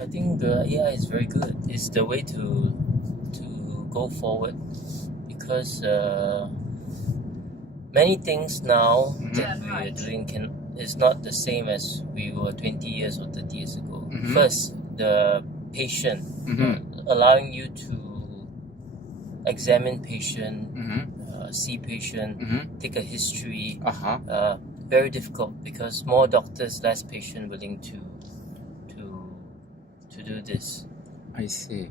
I think the AI is very good. It's the way to go forward because many things now that we are doing is not the same as we were 20 years or 30 years ago. First, the patient, allowing you to examine patient, see patient, take a history. Very difficult because more doctors, less patient willing to do this. I see.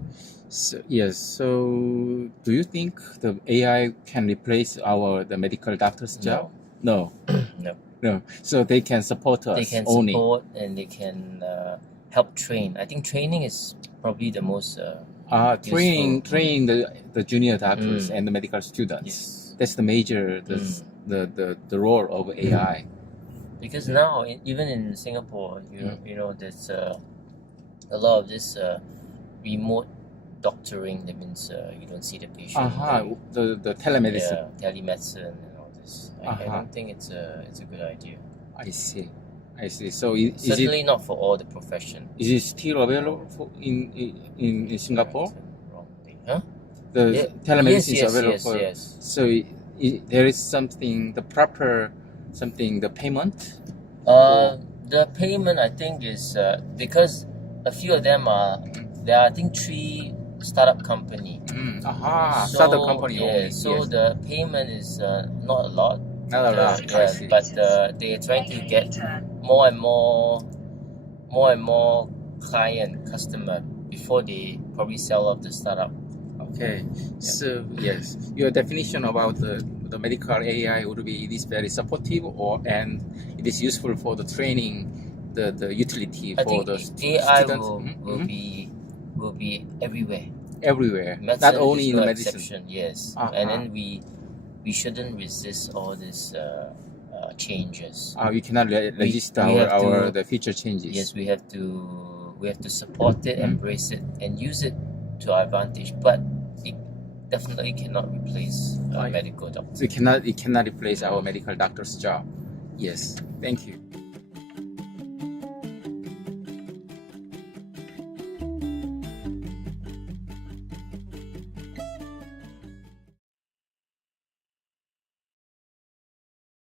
So yes. So do you think the AI can replace the medical doctor's job? No. No. No. So they can support us. They can only. support and they can help train. I think training is probably the most train the junior doctors and the medical students. Yes. That's the major the role of AI. Because now even in Singapore, you know there's a lot of this remote doctoring. That means you don't see the patient. The telemedicine. Yeah, telemedicine and all this. I don't think it's a good idea. I see. So certainly not for all the profession. Is it still available in Singapore? Huh? The telemedicine is available. Yes. So there is something the payment. The payment I think is because a few of them there are I think 3 startup company. Startup company. Yeah, only. so the payment is not a lot. Not a lot. But they are trying to get more and more customer before they probably sell off the startup. Okay. So yes, your definition about the medical AI would be it is very supportive and it is useful for the training, the utility I for think the AI students. will be everywhere. Everywhere, Medicine not only in no the medicine. Exception, yes. And then we shouldn't resist all these changes. We cannot resist the future changes. Yes, we have to support it, embrace it, and use it to our advantage. But it definitely cannot replace medical doctors. It cannot replace our medical doctor's job. Yes. Thank you.